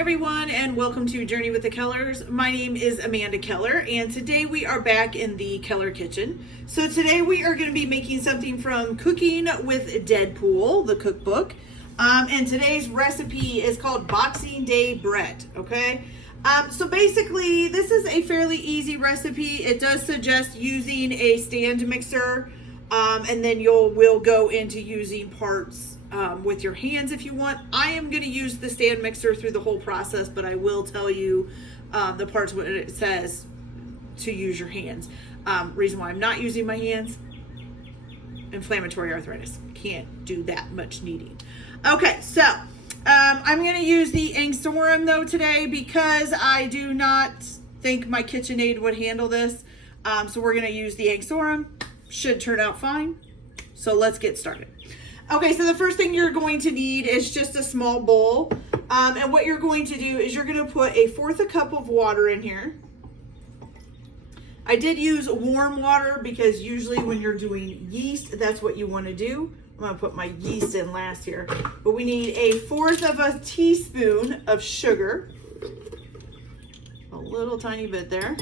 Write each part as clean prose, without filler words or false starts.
everyone, and welcome to Journey with the Kellers. My name is Amanda Keller, and today we are back in the Keller kitchen. So today we are going to be making something from Cooking with Deadpool, the cookbook. And today's recipe is called Boxing Day bread, okay? So basically, this is a fairly easy recipe. It does suggest using a stand mixer, and then we'll go into using parts with your hands if you want. I am going to use the stand mixer through the whole process, but I will tell you the parts when it says to use your hands. Reason why I'm not using my hands, inflammatory arthritis. Can't do that much kneading. Okay, so I'm going to use the Angsorum though today because I do not think my KitchenAid would handle this. So we're going to use the Angsorum. Should turn out fine. So let's get started. Okay, so the first thing you're going to need is just a small bowl. And what you're going to do is you're going to put 1/4 cup of water in here. I did use warm water because usually when you're doing yeast, that's what you want to do. I'm going to put my yeast in last here. But we need 1/4 teaspoon of sugar. A little tiny bit there.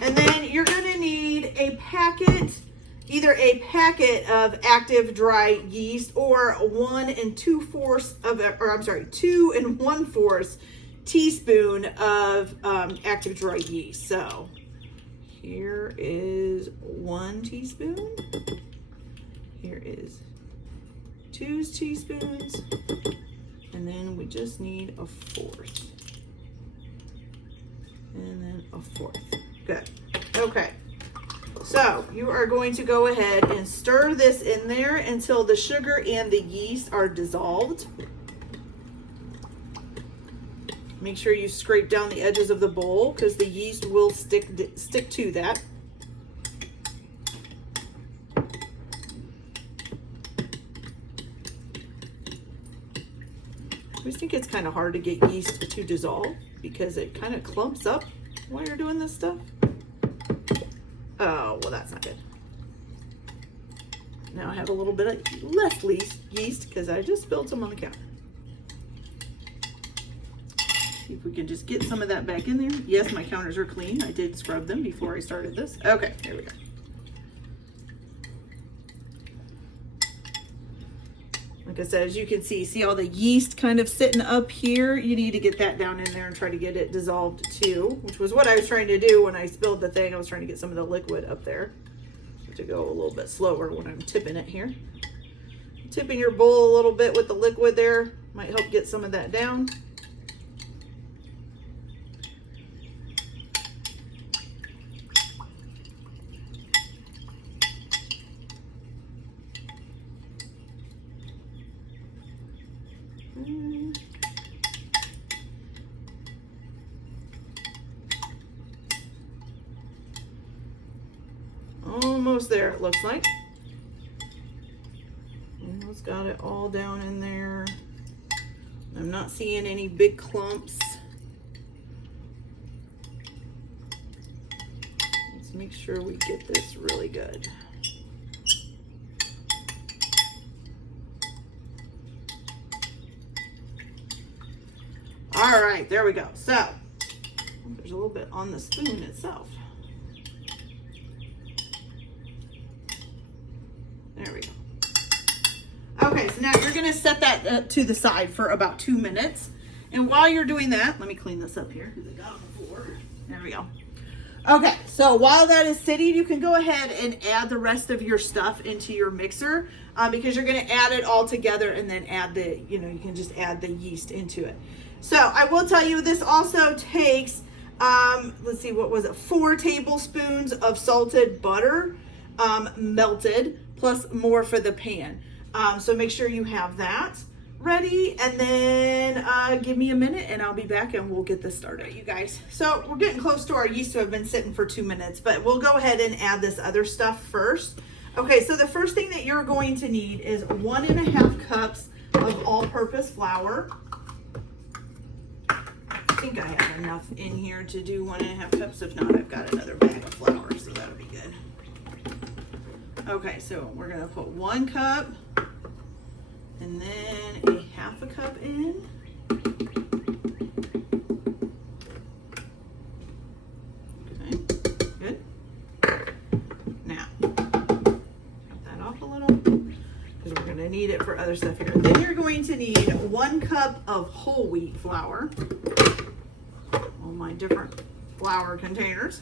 And then you're going to need either a packet of active dry yeast or 2 1/4 teaspoon of active dry yeast. So here is 1 teaspoon. Here is 2 teaspoons. And then we just need 1/4. And then 1/4. Good. Okay. So you are going to go ahead and stir this in there until the sugar and the yeast are dissolved. Make sure you scrape down the edges of the bowl because the yeast will stick to that. I always think it's kind of hard to get yeast to dissolve because it kind of clumps up while you're doing this stuff. Oh, well, that's not good. Now I have a little bit of less yeast because I just spilled some on the counter. See if we can just get some of that back in there. Yes, my counters are clean. I did scrub them before I started this. Okay, there we go. Like I said, as you can see all the yeast kind of sitting up here. You need to get that down in there and try to get it dissolved too, which was what I was trying to do when I spilled the thing. I was trying to get some of the liquid up there. Have to go a little bit slower when I'm tipping it here. Tipping your bowl a little bit with the liquid there might help get some of that down. Almost there, it looks like. Almost got it all down in there. I'm not seeing any big clumps. Let's make sure we get this really good. All right, there we go. So there's a little bit on the spoon itself. There we go. Okay, so now you're going to set that to the side for about 2 minutes. And while you're doing that, let me clean this up here because I got it before. There we go. Okay, so while that is sitting, you can go ahead and add the rest of your stuff into your mixer because you're going to add it all together and then add you can just add the yeast into it. So I will tell you this also takes, let's see, what was it? 4 tablespoons of salted butter melted, plus more for the pan. So make sure you have that ready, and then give me a minute and I'll be back and we'll get this started, you guys. So we're getting close to our yeast to have been sitting for 2 minutes, but we'll go ahead and add this other stuff first. Okay, so the first thing that you're going to need is 1 1/2 cups of all-purpose flour. I think I have enough in here to do 1 1/2 cups. If not, I've got another bag of flour, so that'll be good. Okay, so we're gonna put 1 cup and then 1/2 cup in. other stuff here. Then you're going to need 1 cup of whole wheat flour. All my different flour containers.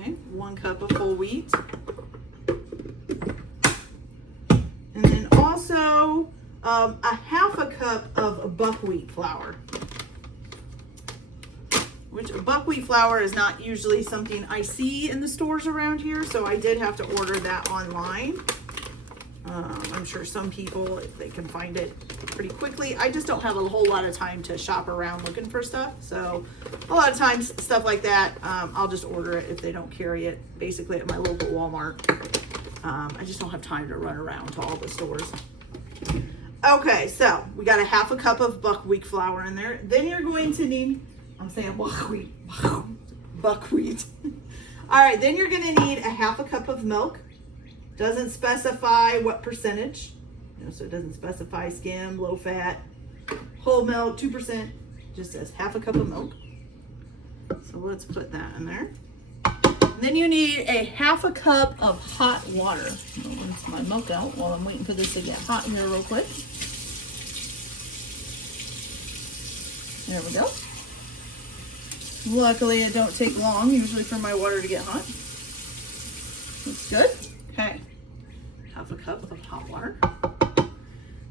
Okay, 1 cup of whole wheat. And then also a 1/2 cup of buckwheat flour. Which buckwheat flour is not usually something I see in the stores around here, so I did have to order that online. I'm sure some people, if they can find it pretty quickly. I just don't have a whole lot of time to shop around looking for stuff. So a lot of times stuff like that, I'll just order it if they don't carry it basically at my local Walmart. I just don't have time to run around to all the stores. Okay, so we got a 1/2 cup of buckwheat flour in there. Then you're going to need, I'm saying buckwheat. Buckwheat. All right, then you're gonna need a 1/2 cup of milk. Doesn't specify what percentage. So it doesn't specify skim, low fat, whole milk, 2%. Just says 1/2 cup of milk. So let's put that in there. And then you need a 1/2 cup of hot water. I'll rinse my milk out while I'm waiting for this to get hot here real quick. There we go. Luckily, it don't take long usually for my water to get hot. That's good. Okay. 1/2 cup of hot water.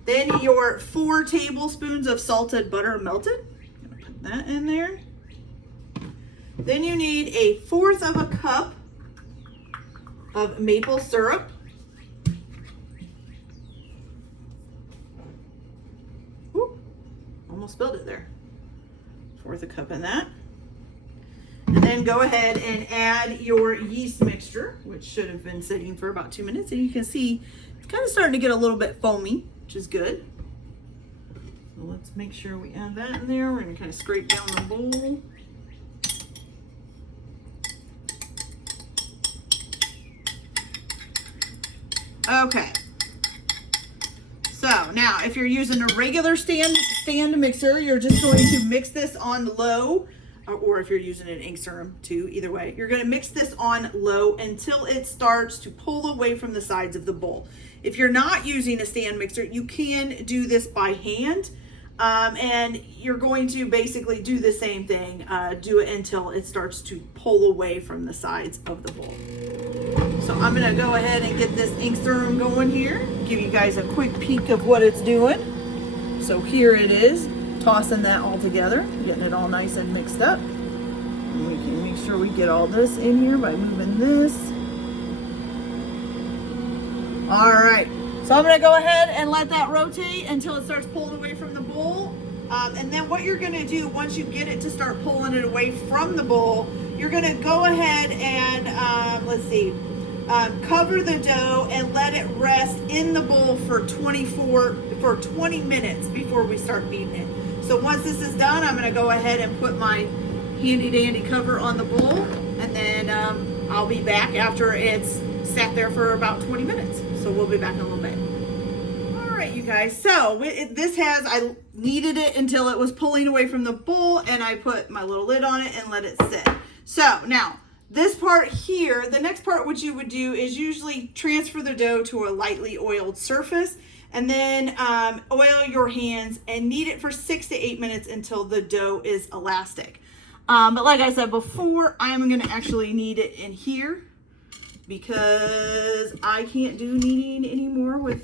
Then your 4 tablespoons of salted butter melted. I'm gonna put that in there. Then you need 1/4 of a cup of maple syrup. Ooh, almost spilled it there. 1/4 a cup in that. And then go ahead and add your yeast mixture, which should have been sitting for about 2 minutes. And you can see it's kind of starting to get a little bit foamy, which is good. So let's make sure we add that in there. We're gonna kind of scrape down the bowl. Okay. So now if you're using a regular stand mixer, you're just going to mix this on low, or if you're using an Inkster too, either way, you're going to mix this on low until it starts to pull away from the sides of the bowl. If you're not using a stand mixer, you can do this by hand, and you're going to basically do the same thing. Do it until it starts to pull away from the sides of the bowl. So I'm going to go ahead and get this Inkster going here, give you guys a quick peek of what it's doing. So here it is, tossing that all together, getting it all nice and mixed up. And we can make sure we get all this in here by moving this. All right, so I'm gonna go ahead and let that rotate until it starts pulling away from the bowl. And then what you're gonna do once you get it to start pulling it away from the bowl, you're gonna go ahead and, cover the dough and let it rest in the bowl for 20 minutes before we start beating it. So once this is done, I'm gonna go ahead and put my handy dandy cover on the bowl, and then I'll be back after it's sat there for about 20 minutes. So we'll be back in a little bit. All right, you guys, so I kneaded it until it was pulling away from the bowl, and I put my little lid on it and let it sit. So now, this part here, the next part what you would do is usually transfer the dough to a lightly oiled surface, and then oil your hands and knead it for 6 to 8 minutes until the dough is elastic. But like I said before, I'm gonna actually knead it in here because I can't do kneading anymore with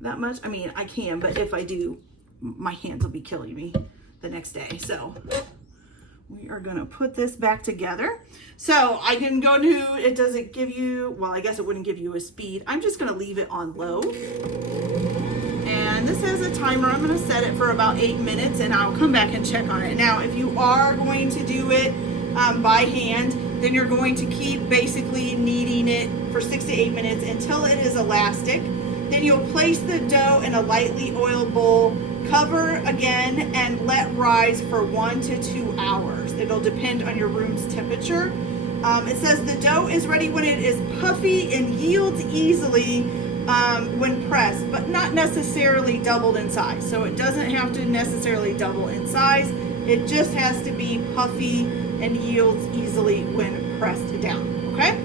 that much. I mean, I can, but if I do, my hands will be killing me the next day. So we are gonna put this back together. So I can go to, it doesn't give you, well, I guess it wouldn't give you a speed. I'm just gonna leave it on low. And this has a timer. I'm gonna set it for about 8 minutes, and I'll come back and check on it. Now, if you are going to do it by hand, then you're going to keep basically kneading it for 6 to 8 minutes until it is elastic. Then you'll place the dough in a lightly oiled bowl, cover again, and let rise for 1 to 2 hours. It'll depend on your room's temperature. It says the dough is ready when it is puffy and yields easily when pressed, but not necessarily doubled in size. So it doesn't have to necessarily double in size. It just has to be puffy and yields easily when pressed down, okay?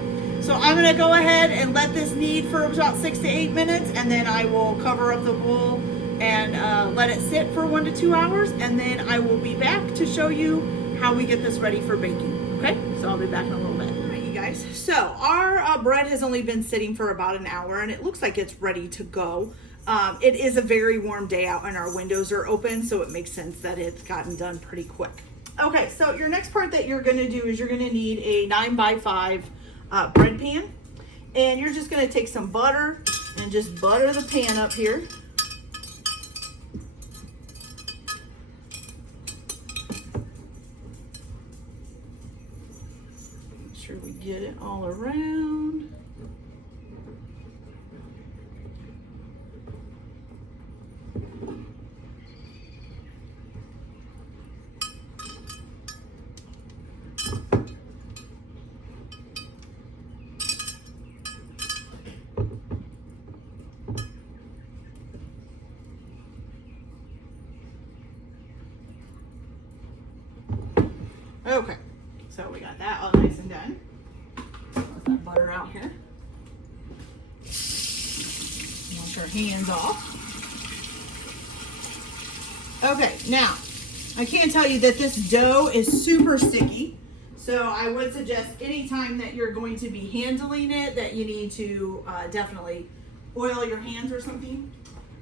So I'm gonna go ahead and let this knead for about 6 to 8 minutes, and then I will cover up the bowl and let it sit for 1 to 2 hours, and then I will be back to show you how we get this ready for baking. Okay, so I'll be back in a little bit. All right, you guys, so our bread has only been sitting for about an hour, and it looks like it's ready to go. It is a very warm day out and our windows are open, so it makes sense that it's gotten done pretty quick. Okay, so your next part that you're gonna do is you're gonna need a 9x5 bread pan, and you're just gonna take some butter and just butter the pan up here. Make sure we get it all around. Okay, so we got that all nice and done. Let that butter out here. Wash our hands off. Okay, now, I can tell you that this dough is super sticky, so I would suggest anytime that you're going to be handling it that you need to definitely oil your hands or something.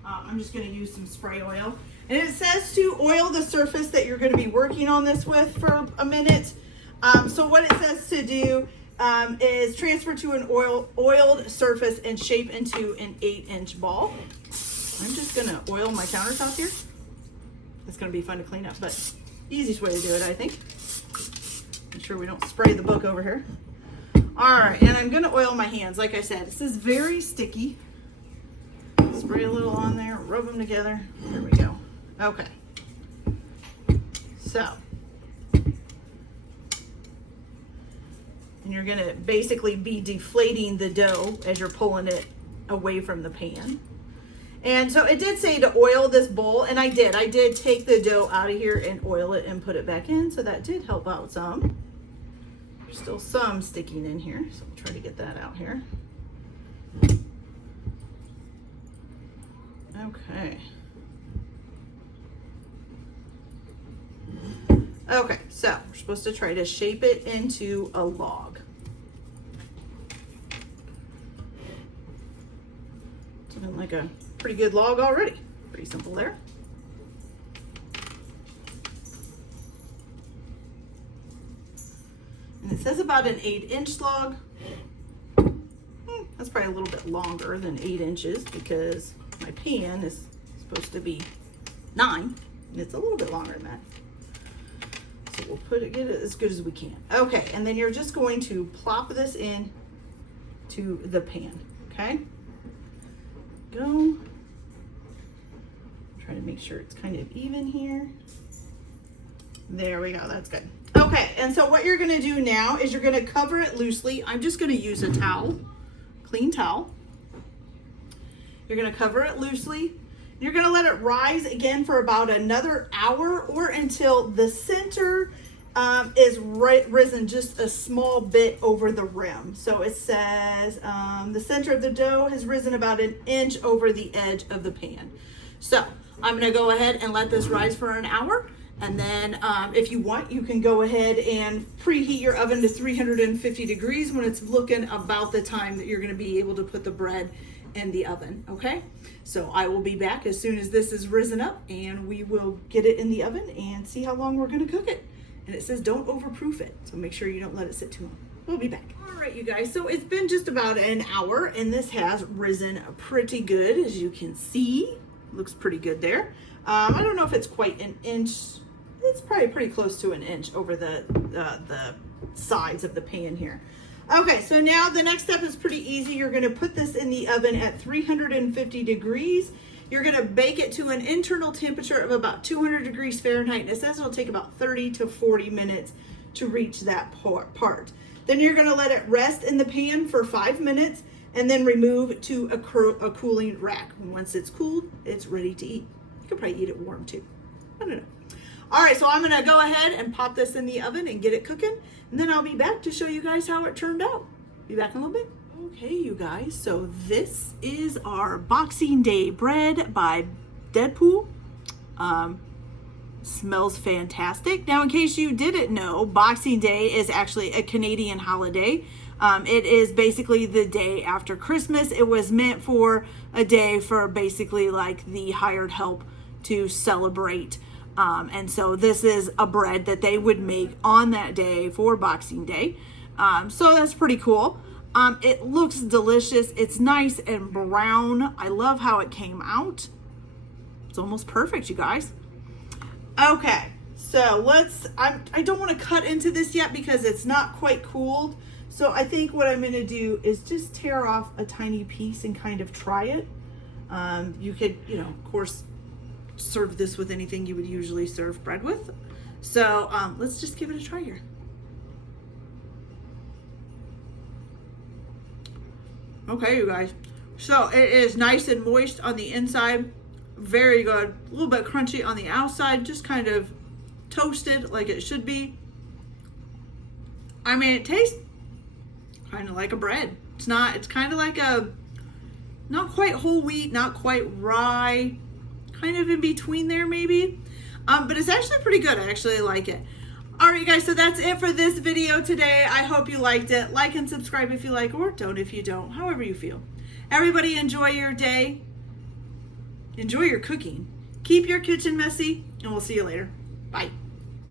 I'm just going to use some spray oil. And it says to oil the surface that you're going to be working on this with for a minute. So what it says to do is transfer to an oiled surface and shape into an 8-inch ball. I'm just going to oil my countertop here. It's going to be fun to clean up, but easiest way to do it, I think. Make sure we don't spray the book over here. All right, and I'm going to oil my hands. Like I said, this is very sticky. Spray a little on there, rub them together. There we go. Okay. So, and you're going to basically be deflating the dough as you're pulling it away from the pan. And so it did say to oil this bowl, and I did. I did take the dough out of here and oil it and put it back in, so that did help out some. There's still some sticking in here, so we'll try to get that out here. Okay. Okay, so we're supposed to try to shape it into a log. It's looking like a pretty good log already. Pretty simple there. And it says about an 8-inch log. That's probably a little bit longer than 8 inches because my pan is supposed to be 9, and it's a little bit longer than that. So we'll get it as good as we can. Okay, and then you're just going to plop this in to the pan, okay? Go. Try to make sure it's kind of even here. There we go, that's good. Okay, and so what you're gonna do now is you're gonna cover it loosely. I'm just gonna use a towel, clean towel. You're gonna cover it loosely. You're gonna let it rise again for about another hour or until the center is risen just a small bit over the rim. So it says the center of the dough has risen about 1 inch over the edge of the pan. So I'm gonna go ahead and let this rise for an hour. And then if you want, you can go ahead and preheat your oven to 350 degrees when it's looking about the time that you're gonna be able to put the bread in the oven, okay? So I will be back as soon as this is risen up and we will get it in the oven and see how long we're gonna cook it. And it says don't overproof it, so make sure you don't let it sit too long. We'll be back. All right, you guys, so it's been just about an hour and this has risen pretty good, as you can see. Looks pretty good there. I don't know if it's quite 1 inch. It's probably pretty close to 1 inch over the sides of the pan here. Okay, so now the next step is pretty easy. You're gonna put this in the oven at 350 degrees. You're gonna bake it to an internal temperature of about 200 degrees Fahrenheit, and it says it'll take about 30 to 40 minutes to reach that part. Then you're gonna let it rest in the pan for 5 minutes, and then remove to a cooling rack. Once it's cooled, it's ready to eat. You could probably eat it warm too. I don't know. All right, so I'm gonna go ahead and pop this in the oven and get it cooking, and then I'll be back to show you guys how it turned out. Be back in a little bit. Okay, you guys, so this is our Boxing Day bread by Deadpool. Smells fantastic. Now, in case you didn't know, Boxing Day is actually a Canadian holiday. It is basically the day after Christmas. It was meant for a day for basically like the hired help to celebrate. And so this is a bread that they would make on that day for Boxing Day. So that's pretty cool. It looks delicious. It's nice and brown. I love how it came out. It's almost perfect, you guys. Okay, so I don't want to cut into this yet because it's not quite cooled. So I think what I'm going to do is just tear off a tiny piece and kind of try it. You could, of course, serve this with anything you would usually serve bread with. So let's just give it a try here. Okay, you guys. So it is nice and moist on the inside. Very good. A little bit crunchy on the outside. Just kind of toasted like it should be. I mean, it tastes kind of like a bread. It's kind of like not quite whole wheat, not quite rye. Kind of in between there maybe. But it's actually pretty good. I actually like it. All right, guys, so that's it for this video today. I hope you liked it. Like and subscribe if you like, or don't if you don't, however you feel. Everybody enjoy your day. Enjoy your cooking. Keep your kitchen messy, and we'll see you later. Bye.